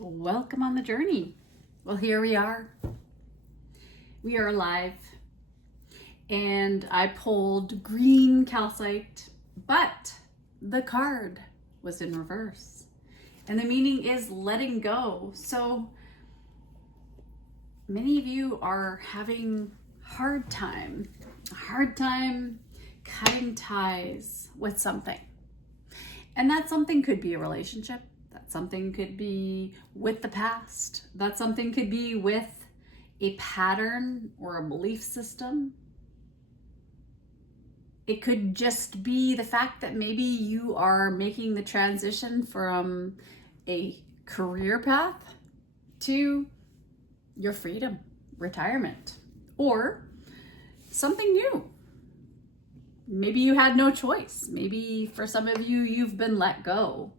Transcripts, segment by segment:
Welcome on the journey. Well, here we are. We are live. And I pulled green calcite, but the card was in reverse. And the meaning is letting go. So many of you are having a hard time cutting ties with something. And that something could be a relationship. That something could be with the past. That something could be with a pattern or a belief system. It could just be the fact that maybe you are making the transition from a career path to your freedom, retirement, or something new. Maybe you had no choice. Maybe for some of you, you've been let go.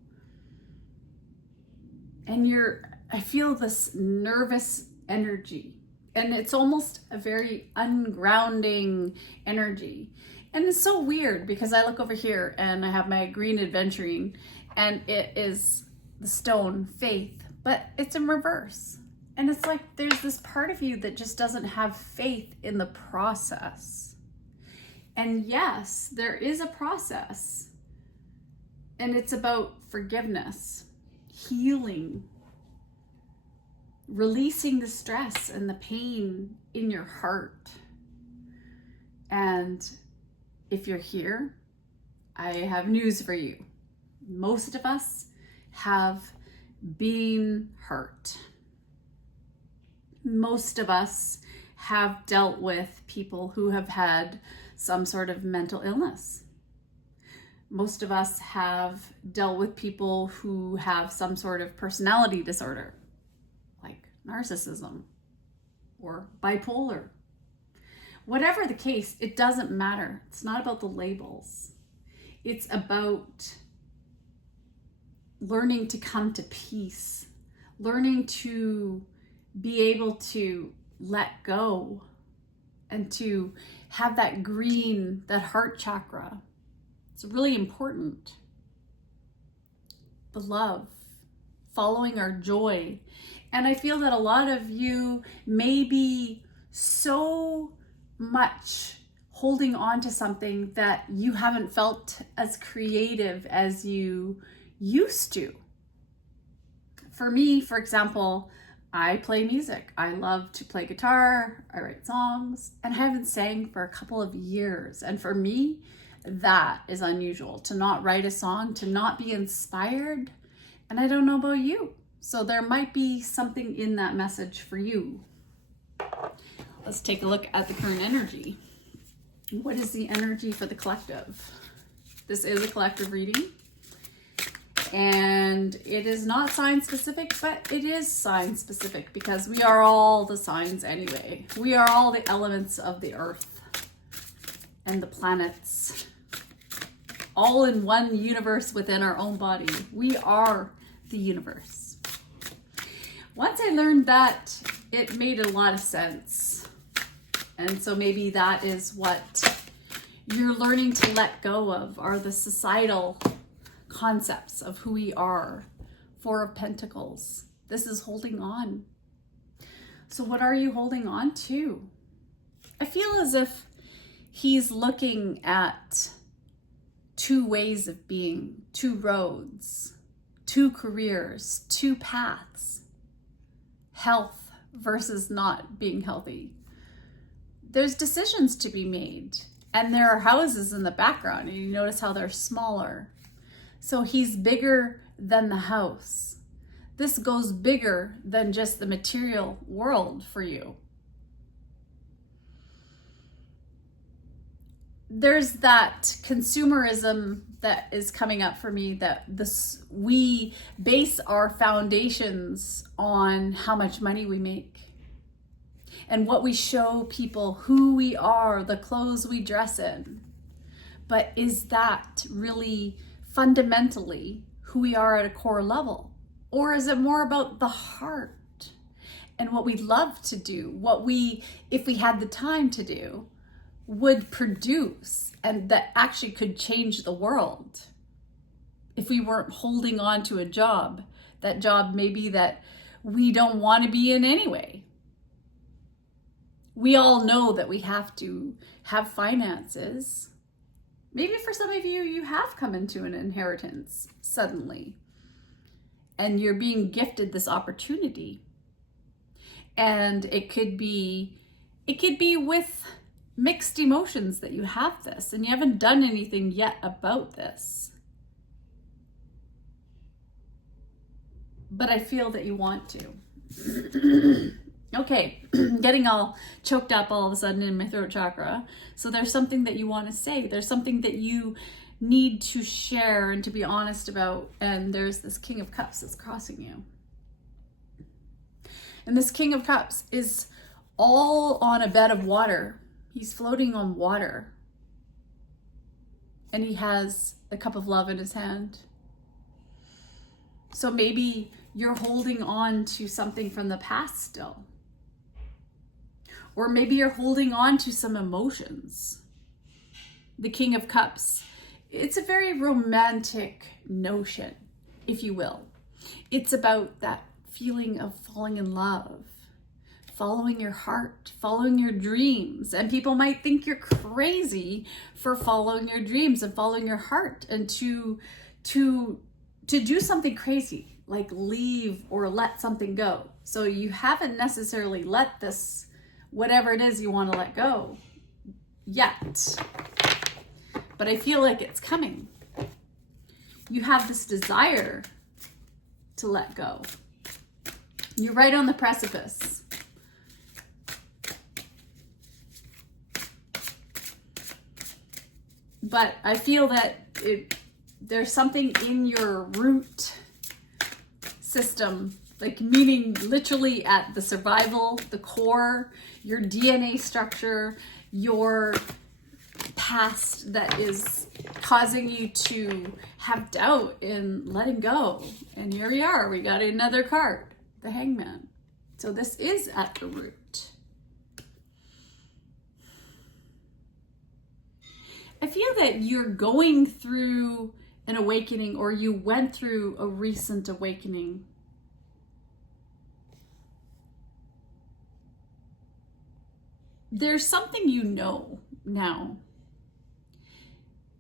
And I feel this nervous energy. And it's almost a very ungrounding energy. And it's so weird because I look over here and I have my green adventuring and it is the stone faith, but it's in reverse. And it's like there's this part of you that just doesn't have faith in the process. And yes, there is a process. And it's about forgiveness, healing, releasing the stress and the pain in your heart. And if you're here, I have news for you. Most of us have been hurt. Most of us have dealt with people who have had some sort of mental illness. Most of us have dealt with people who have some sort of personality disorder, like narcissism or bipolar. Whatever the case, it doesn't matter. It's not about the labels. It's about learning to come to peace, learning to be able to let go and to have that green, that heart chakra. It's really important. The love, following our joy. And I feel that a lot of you may be so much holding on to something that you haven't felt as creative as you used to. For me, for example, I play music. I love to play guitar. I write songs, and I haven't sang for a couple of years. And for me, that is unusual, to not write a song, to not be inspired. And I don't know about you. So there might be something in that message for you. Let's take a look at the current energy. What is the energy for the collective? This is a collective reading. And it is not sign specific, but it is sign specific because we are all the signs anyway. We are all the elements of the earth and the planets, all in one universe within our own body. We are the universe. Once I learned that, it made a lot of sense. And so maybe that is what you're learning to let go of, are the societal concepts of who we are. Four of Pentacles. This is holding on. So what are you holding on to? I feel as if he's looking at two ways of being, two roads, two careers, two paths. Health versus not being healthy. There's decisions to be made, and there are houses in the background, and you notice how they're smaller. So he's bigger than the house. This goes bigger than just the material world for you. There's that consumerism that is coming up for me, that we base our foundations on how much money we make and what we show people, who we are, the clothes we dress in. But is that really fundamentally who we are at a core level? Or is it more about the heart and what we love to do, what we, if we had the time to do, would produce, and that actually could change the world if we weren't holding on to a job that job maybe that we don't want to be in anyway. We all know that we have to have finances. Maybe for some of you, you have come into an inheritance suddenly, and you're being gifted this opportunity. And it could be with mixed emotions that you have this, and you haven't done anything yet about this. But I feel that you want to. Okay, getting all choked up all of a sudden in my throat chakra. So there's something that you want to say. There's something that you need to share and to be honest about. And there's this King of Cups that's crossing you. And this King of Cups is all on a bed of water. He's floating on water. And he has the cup of love in his hand. So maybe you're holding on to something from the past still. Or maybe you're holding on to some emotions. The King of Cups, it's a very romantic notion, if you will. It's about that feeling of falling in love, following your heart, following your dreams. And people might think you're crazy for following your dreams and following your heart, and to do something crazy, like leave or let something go. So you haven't necessarily let this, whatever it is you want to let go yet. But I feel like it's coming. You have this desire to let go. You're right on the precipice. But I feel that there's something in your root system, like meaning literally at the survival, the core, your DNA structure, your past, that is causing you to have doubt in letting go. And here we are, we got another card, the Hangman. So this is at the root. I feel that you're going through an awakening, or you went through a recent awakening. There's something you know now,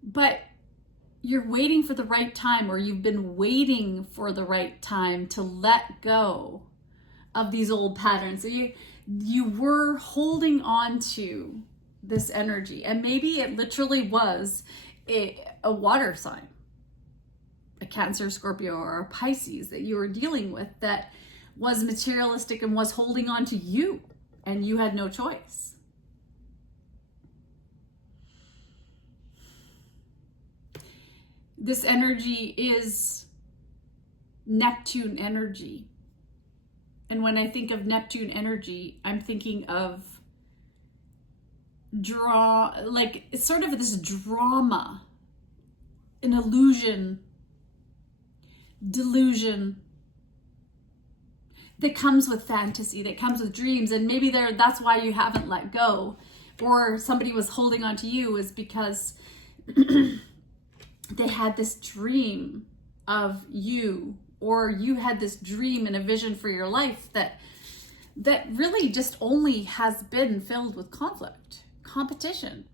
but you're waiting for the right time, or you've been waiting for the right time to let go of these old patterns. So you were holding on to this energy, and maybe it literally was a water sign, a Cancer, Scorpio, or a Pisces that you were dealing with that was materialistic and was holding on to you, and you had no choice. This energy is Neptune energy. And when I think of Neptune energy, I'm thinking of like it's sort of this drama, an illusion, delusion that comes with fantasy, that comes with dreams. And maybe that's why you haven't let go, or somebody was holding on to you, is because they had this dream of you, or you had this dream and a vision for your life that really just only has been filled with conflict, competition.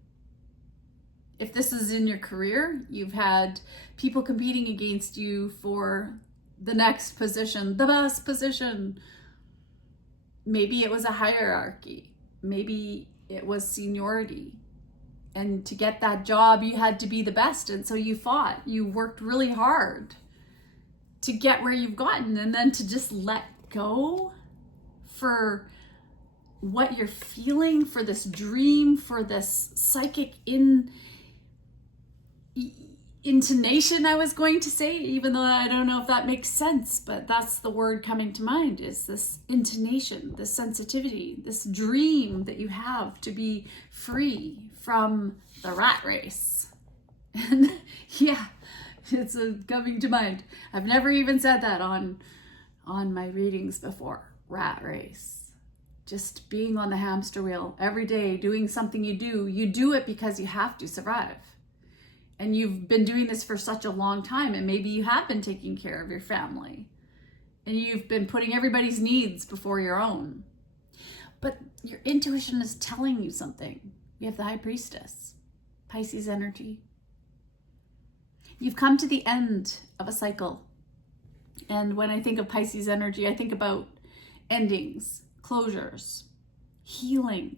If this is in your career, you've had people competing against you for the next position, the best position. Maybe it was a hierarchy. Maybe it was seniority. And to get that job, you had to be the best. And so you fought. You worked really hard to get where you've gotten. And then to just let go for what you're feeling, for this dream, for this psychic intonation, I was going to say, even though I don't know if that makes sense, but that's the word coming to mind, is this intonation, this sensitivity, this dream that you have to be free from the rat race. And yeah, it's coming to mind. I've never even said that on my readings before. Rat race. Just being on the hamster wheel every day, doing something you do it because you have to survive. And you've been doing this for such a long time, and maybe you have been taking care of your family. and you've been putting everybody's needs before your own. But your intuition is telling you something. We have the High Priestess, Pisces energy. You've come to the end of a cycle. And when I think of Pisces energy, I think about endings, closures, healing.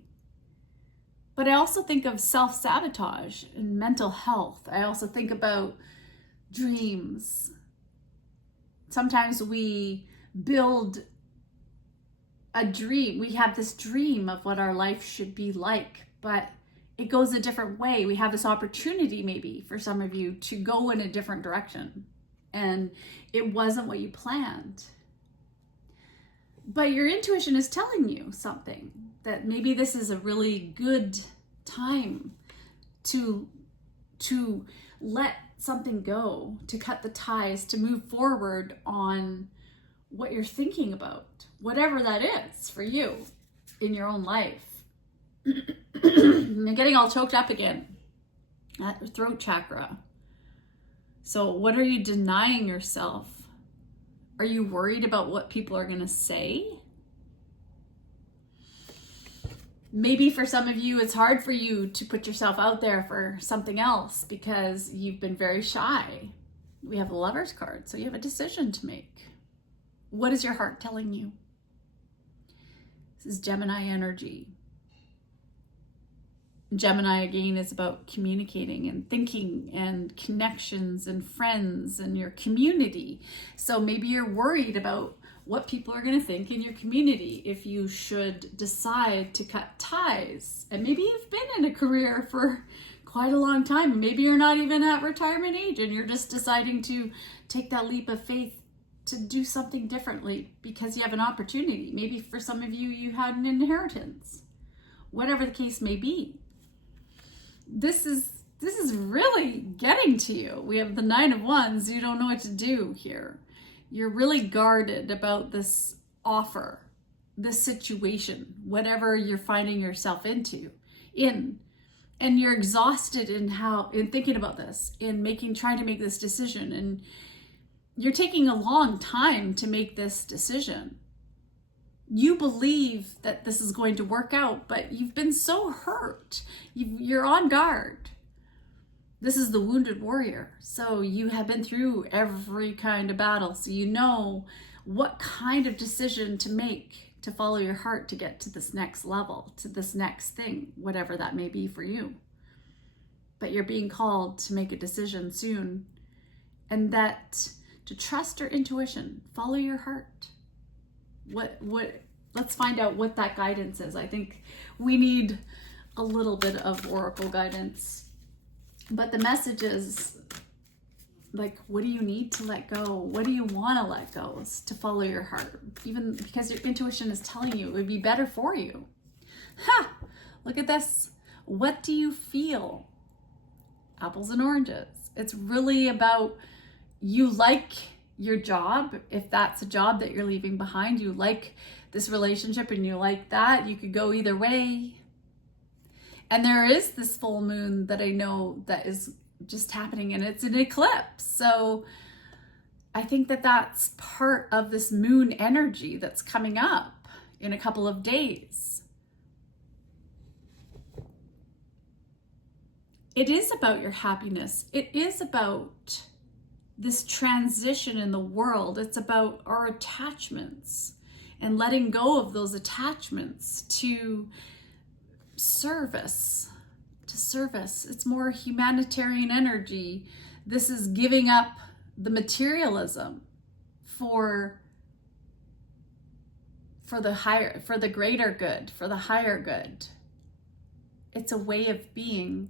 But I also think of self-sabotage and mental health. I also think about dreams. Sometimes we build a dream. We have this dream of what our life should be like, but it goes a different way. We have this opportunity maybe for some of you to go in a different direction, and it wasn't what you planned. But your intuition is telling you something, that maybe this is a really good time to let something go, to cut the ties, to move forward on what you're thinking about, whatever that is for you in your own life. I'm getting all choked up again at your throat chakra. So what are you denying yourself? Are you worried about what people are going to say? Maybe for some of you, it's hard for you to put yourself out there for something else because you've been very shy. We have the Lover's card, so you have a decision to make. What is your heart telling you? This is Gemini energy. Gemini, again, is about communicating and thinking and connections and friends and your community. So maybe you're worried about what people are going to think in your community if you should decide to cut ties. And maybe you've been in a career for quite a long time. Maybe you're not even at retirement age and you're just deciding to take that leap of faith to do something differently because you have an opportunity. Maybe for some of you, you had an inheritance. Whatever the case may be. This is really getting to you. We have the Nine of Wands. You don't know what to do here. You're really guarded about this offer, this situation, whatever you're finding yourself in. And you're exhausted in thinking about this, trying to make this decision. And you're taking a long time to make this decision. You believe that this is going to work out, but you've been so hurt. You're on guard. This is the wounded warrior. So you have been through every kind of battle. So you know what kind of decision to make to follow your heart to get to this next level, to this next thing, whatever that may be for you. But you're being called to make a decision soon. And that to trust your intuition, follow your heart. Let's find out what that guidance is. I think we need a little bit of oracle guidance. But the message is, like, what do you need to let go? What do you want to let go? Is to follow your heart. Even because your intuition is telling you it would be better for you. Ha! Look at this. What do you feel? Apples and oranges. It's really about you like your job. If that's a job that you're leaving behind, you like this relationship and you like that, you could go either way. And there is this full moon that I know that is just happening, and it's an eclipse. So I think that that's part of this moon energy that's coming up in a couple of days. It is about your happiness. It is about this transition in the world. It's about our attachments and letting go of those attachments to service. It's more humanitarian energy. This is giving up the materialism for the greater good, for the higher good. It's a way of being.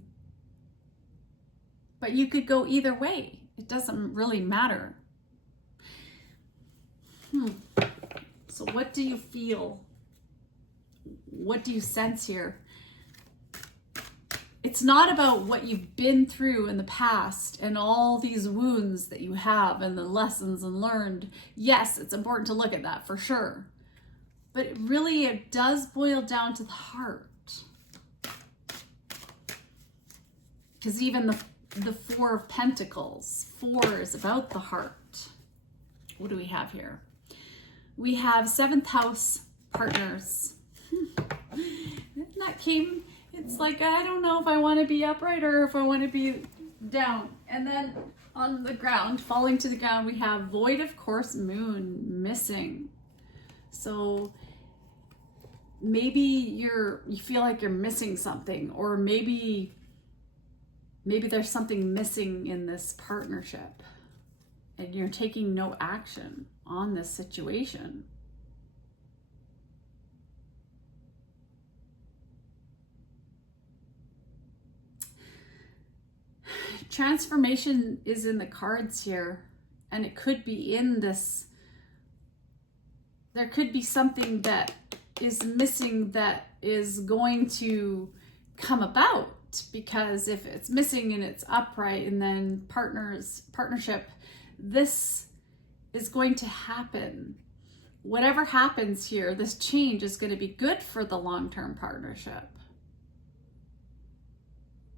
But you could go either way. It doesn't really matter. So what do you feel? What do you sense here? It's not about what you've been through in the past and all these wounds that you have and the lessons and learned. Yes, it's important to look at that for sure. But it does boil down to the heart. Because even the Four of Pentacles, 4 is about the heart. What do we have here? we have 7th house partners. That came, it's like, I don't know if I want to be upright or if I want to be down. And then on the ground, falling to the ground, we have void of course moon missing. So maybe you feel like you're missing something, or maybe there's something missing in this partnership and you're taking no action on this situation. Transformation is in the cards here, and it could be in this. There could be something that is missing that is going to come about, because if it's missing and it's upright and then partnership, this is going to happen. Whatever happens here, this change is going to be good for the long-term partnership.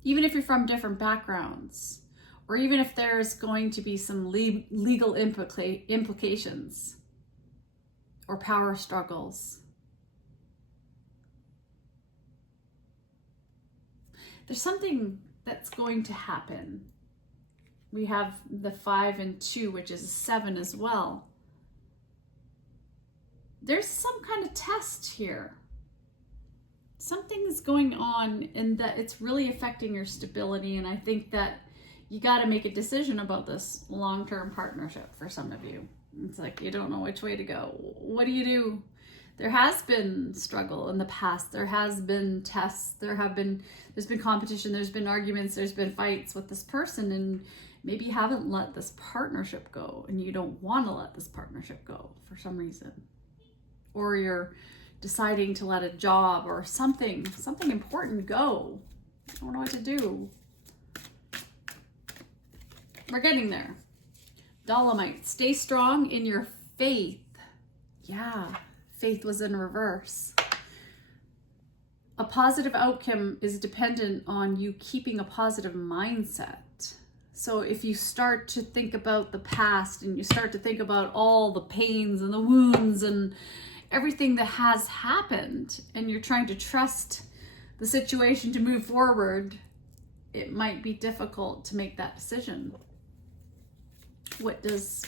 Even if you're from different backgrounds, or even if there's going to be some legal implications or power struggles. There's something that's going to happen. We have the 5 and 2, which is a 7 as well. There's some kind of test here. Something is going on in that it's really affecting your stability, and I think that you got to make a decision about this long-term partnership for some of you. It's like you don't know which way to go. What do you do? There has been struggle in the past. There has been tests. There's been competition. There's been arguments. There's been fights with this person, and maybe you haven't let this partnership go, and you don't want to let this partnership go for some reason, or you're deciding to let a job or something important go. I don't know what to do. We're getting there. Dolomite, stay strong in your faith. Yeah, faith was in reverse. A positive outcome is dependent on you keeping a positive mindset. So if you start to think about the past and you start to think about all the pains and the wounds and everything that has happened, and you're trying to trust the situation to move forward, it might be difficult to make that decision. What does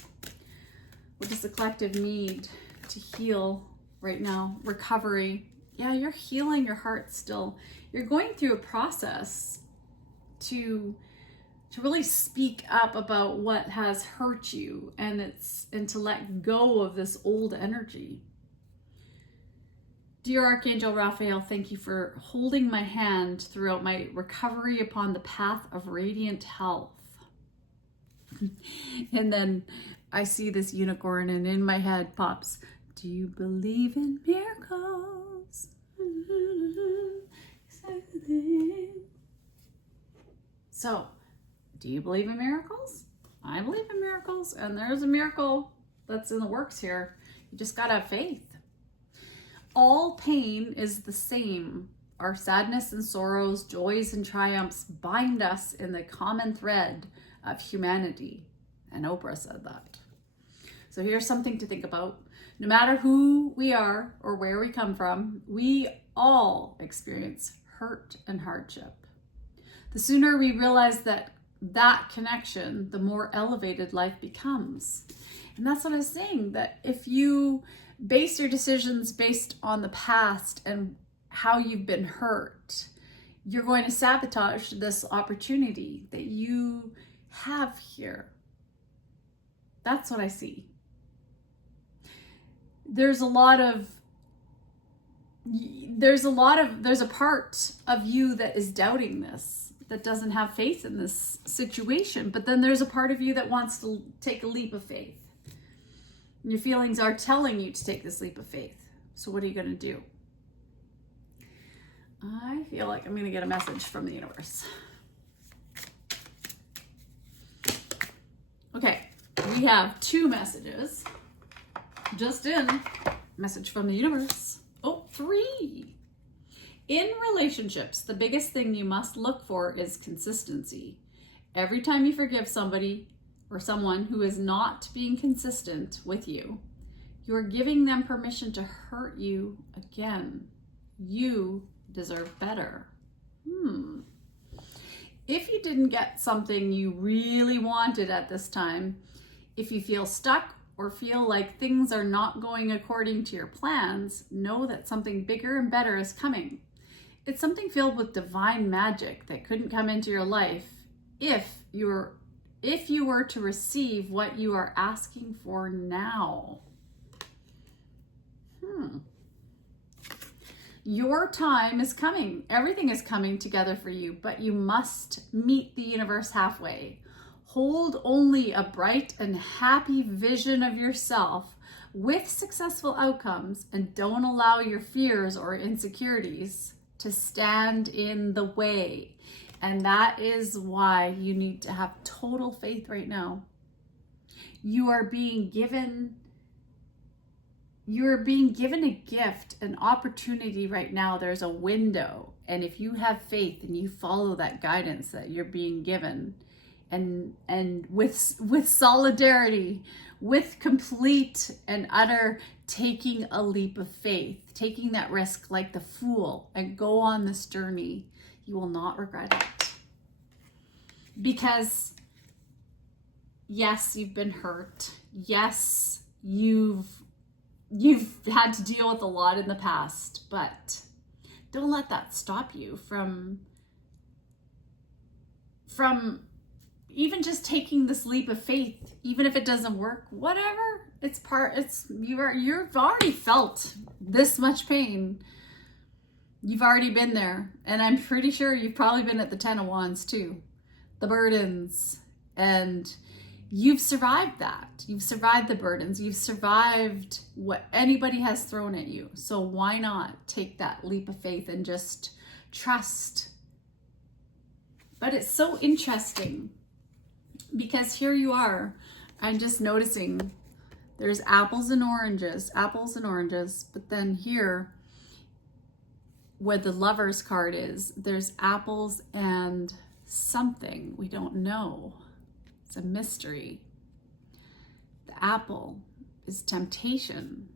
the collective need to heal right now? Recovery. Yeah, you're healing your heart still. You're going through a process to really speak up about what has hurt you, and to let go of this old energy. Dear Archangel Raphael, thank you for holding my hand throughout my recovery upon the path of radiant health. And then I see this unicorn, and in my head pops, do you believe in miracles? So, do you believe in miracles? I believe in miracles, and there's a miracle that's in the works here. You just gotta have faith. All pain is the same. Our sadness and sorrows, joys and triumphs bind us in the common thread of humanity. And Oprah said that. So here's something to think about. No matter who we are or where we come from, we all experience hurt and hardship. The sooner we realize that connection, the more elevated life becomes. And that's what I was saying, that if you base your decisions based on the past and how you've been hurt, you're going to sabotage this opportunity that you have here. That's what I see. There's a part of you that is doubting this, that doesn't have faith in this situation, but then there's a part of you that wants to take a leap of faith. Your feelings are telling you to take this leap of faith. So what are you going to do? I feel like I'm going to get a message from the universe. Okay, we have 2 messages. Just in, message from the universe. Oh, 3. In relationships, the biggest thing you must look for is consistency. Every time you forgive somebody or someone who is not being consistent with you, You're giving them permission to hurt you again. You deserve better. If you didn't get something you really wanted at this time, if you feel stuck or feel like things are not going according to your plans, know that something bigger and better is coming. It's something filled with divine magic that couldn't come into your life if you were to receive what you are asking for now. Your time is coming. Everything is coming together for you, but you must meet the universe halfway. Hold only a bright and happy vision of yourself with successful outcomes, and don't allow your fears or insecurities to stand in the way. And that is why you need to have total faith right now. You are being given a gift, an opportunity right now. There's a window. And if you have faith and you follow that guidance that you're being given, and with solidarity, with complete and utter taking a leap of faith, taking that risk like the fool and go on this journey, you will not regret it. Because yes, you've been hurt. Yes, you've had to deal with a lot in the past, but don't let that stop you from even just taking this leap of faith. Even if it doesn't work, whatever, you've already felt this much pain. You've already been there, and I'm pretty sure you've probably been at the 10 of Wands too, the burdens, and you've survived that. You've survived the burdens. You've survived what anybody has thrown at you. So why not take that leap of faith and just trust? But it's so interesting because here you are. I'm just noticing there's apples and oranges, but then here where the Lovers card is, there's apples and something we don't know. It's a mystery. The apple is temptation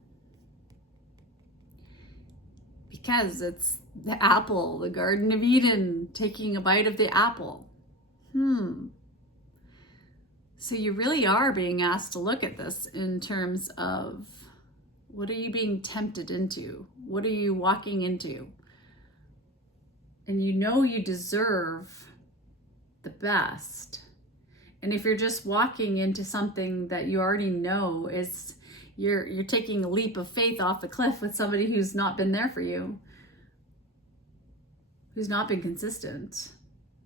because it's the apple, the Garden of Eden, taking a bite of the apple. So you really are being asked to look at this in terms of, what are you being tempted into? What are you walking into? And you know you deserve the best. And if you're just walking into something that you already know is, you're taking a leap of faith off the cliff with somebody who's not been there for you, who's not been consistent.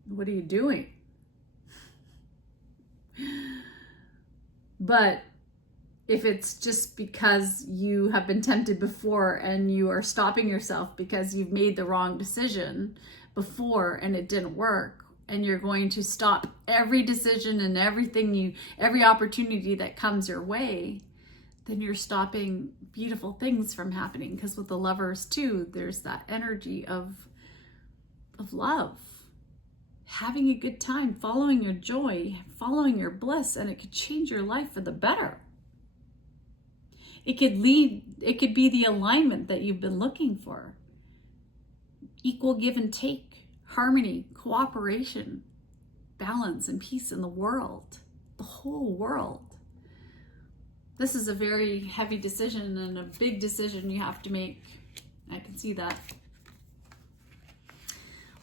What are you doing? But if it's just because you have been tempted before and you are stopping yourself because you've made the wrong decision before and it didn't work, and you're going to stop every decision and every opportunity that comes your way, then you're stopping beautiful things from happening. Because with the Lovers too, there's that energy of love, having a good time, following your joy, following your bliss, and it could change your life for the better. It could be the alignment that you've been looking for. Equal give and take, harmony, cooperation, balance, and peace in the world, the whole world. This is a very heavy decision and a big decision you have to make. I can see that.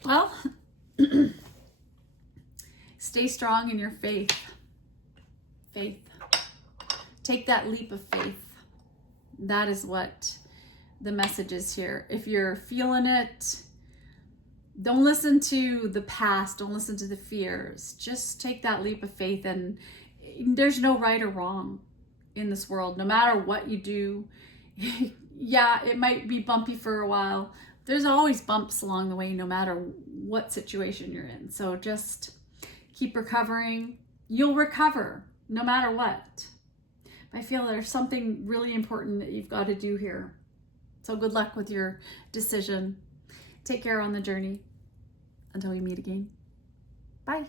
Well, stay strong in your faith. Take that leap of faith. That is what the message is here. If you're feeling it, don't listen to the past. Don't listen to the fears. Just take that leap of faith. And there's no right or wrong in this world. No matter what you do, yeah, it might be bumpy for a while. There's always bumps along the way, no matter what situation you're in. So just keep recovering. You'll recover no matter what. I feel there's something really important that you've got to do here. So good luck with your decision. Take care on the journey. Until we meet again. Bye.